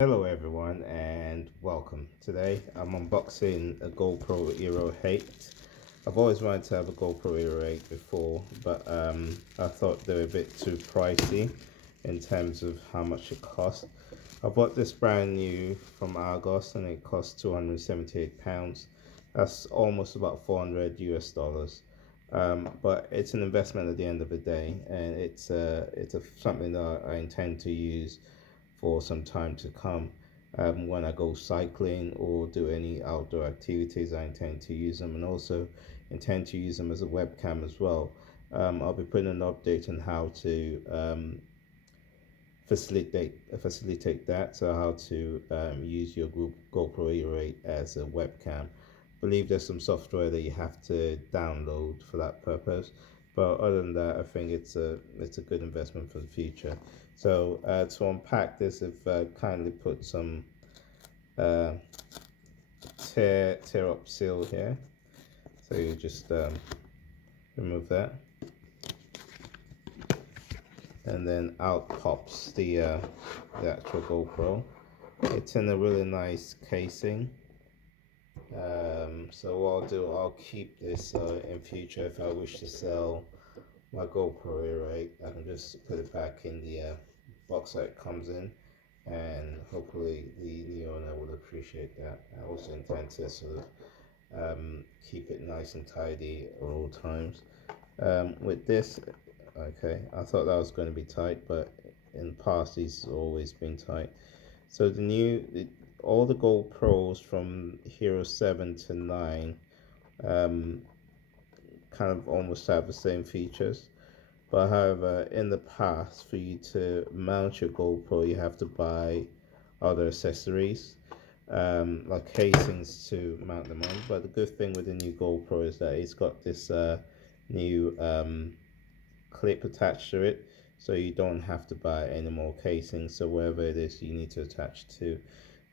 Hello everyone and welcome. Today I'm unboxing a GoPro Hero 8. I've always wanted to have a GoPro Hero 8 before, but I thought they were a bit too pricey in terms of how much it cost. I bought this brand new from Argos and it cost £278. That's almost about 400 US dollars. But it's an investment at the end of the day, and it's something that I intend to use for some time to come. When I go cycling or do any outdoor activities, I intend to use them, and also intend to use them as a webcam as well. I'll be putting an update on how to facilitate that, so how to use your GoPro Hero 8 as a webcam. I believe there's some software that you have to download for that purpose, but other than that, I think it's a good investment for the future. So to unpack this, I've kindly put some uh, tear up seal here, so you just remove that, and then out pops the actual GoPro. It's in a really nice casing. So what I'll do, I'll keep this in future if I wish to sell my GoPro Hero 8. I can just put it back in the box that it comes in, and hopefully the new owner will appreciate that. I also intend to sort of keep it nice and tidy at all times. With this, okay, I thought that was going to be tight, but in the past it's always been tight. So all the GoPros from Hero 7 to 9 um, kind of almost have the same features. But however, in the past, for you to mount your GoPro, you have to buy other accessories, like casings to mount them on. But the good thing with the new GoPro is that it's got this new clip attached to it, so you don't have to buy any more casings. So wherever it is you need to attach to,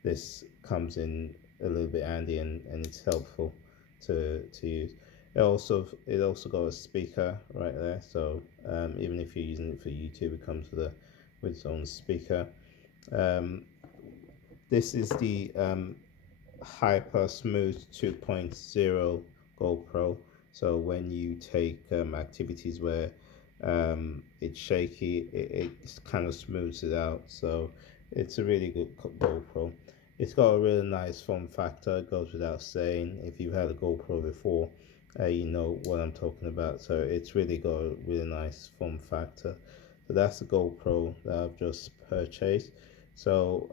this comes in a little bit handy, and it's helpful to use. It also got a speaker right there, so even if you're using it for YouTube, it comes with its own speaker. Um, this is the Hyper Smooth 2.0 GoPro. So when you take activities where it's shaky, it kind of smooths it out. So it's a really good GoPro. It's got a really nice form factor. It goes without saying. If you've had a GoPro before, you know what I'm talking about. So it's really got a really nice form factor. So that's the GoPro that I've just purchased. So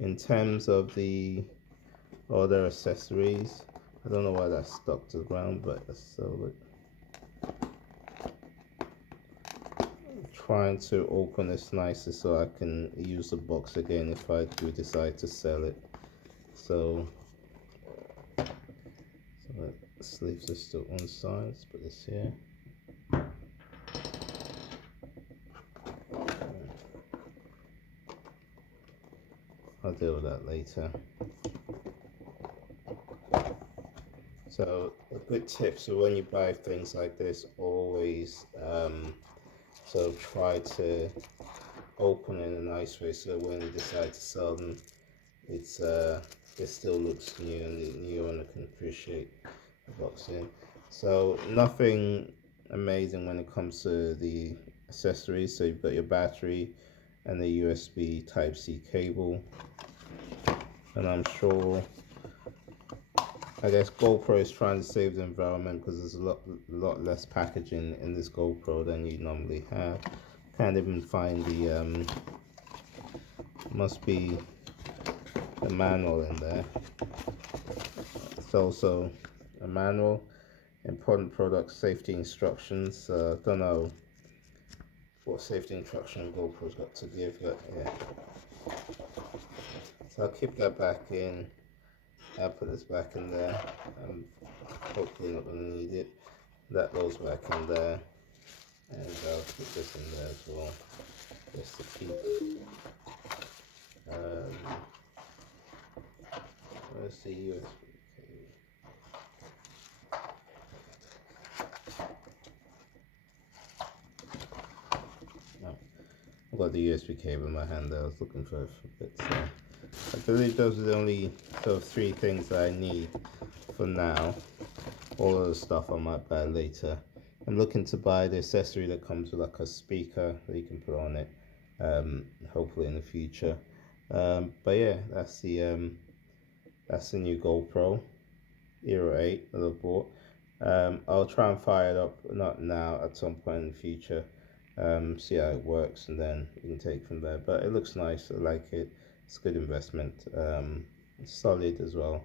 in terms of the other accessories, I don't know why that's stuck to the ground, but so trying to open this nicely so I can use the box again if I do decide to sell it. So let's leave this to one side. Let's put this here. I'll deal with that later. So a good tip, so when you buy things like this, always so try to open in a nice way, so when you decide to sell them, it still looks new and the new owner can appreciate the boxing. So nothing amazing when it comes to the accessories. So you've got your battery and the USB Type-C cable, and I guess GoPro is trying to save the environment because there's a lot less packaging in this GoPro than you normally have. Can't even find the must be the manual in there. It's also a manual, important product safety instructions. Don't know what safety instruction GoPro's got to give, but yeah. So I'll keep that back in. I'll put this back in there. I'm hopefully not going to need it. That goes back in there, and I'll put this in there as well, just to keep. Where's the USB cable? No. I've got the USB cable in my hand that I was looking for a bit. So I believe those are the only sort of 3 things that I need for now. All of the stuff I might buy later. I'm looking to buy the accessory that comes with like a speaker that you can put on it, hopefully in the future. But yeah, that's the new GoPro Hero 8 that I bought. I'll try and fire it up, not now, at some point in the future, see how it works, and then we can take from there. But it looks nice, I like it. It's a good investment. It's solid as well.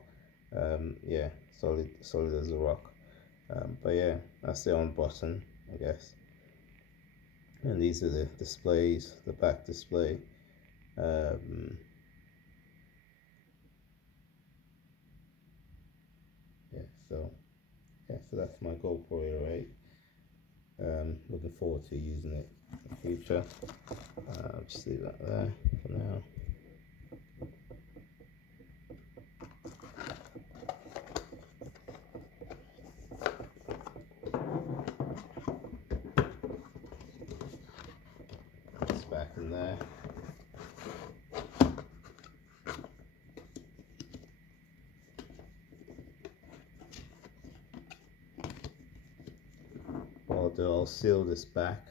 Yeah, solid as a rock. But yeah, that's the on button, I guess. And these are the displays, the back display. Yeah, so that's my GoPro Hero 8. Looking forward to using it in the future. Just leave that there for now. It's back in there. What I'll seal this back.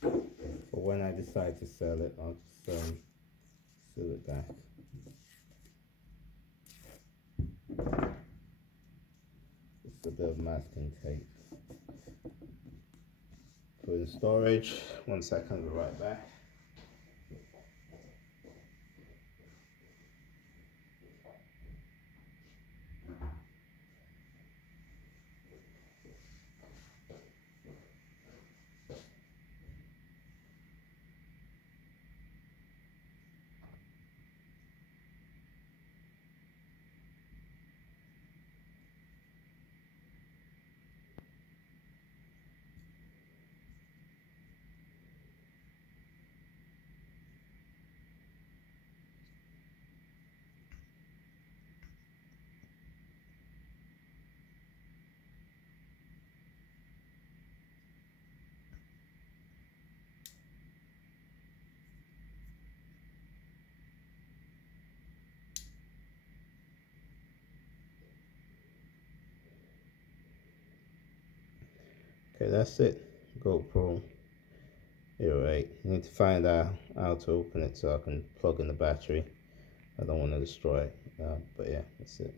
But when I decide to sell it, I'll just seal it back. Just a bit of masking tape. Put in storage. 1 second, I'll be right back. Okay, that's it. GoPro Hero 8. You need to find out how to open it so I can plug in the battery. I don't want to destroy it. But yeah, that's it.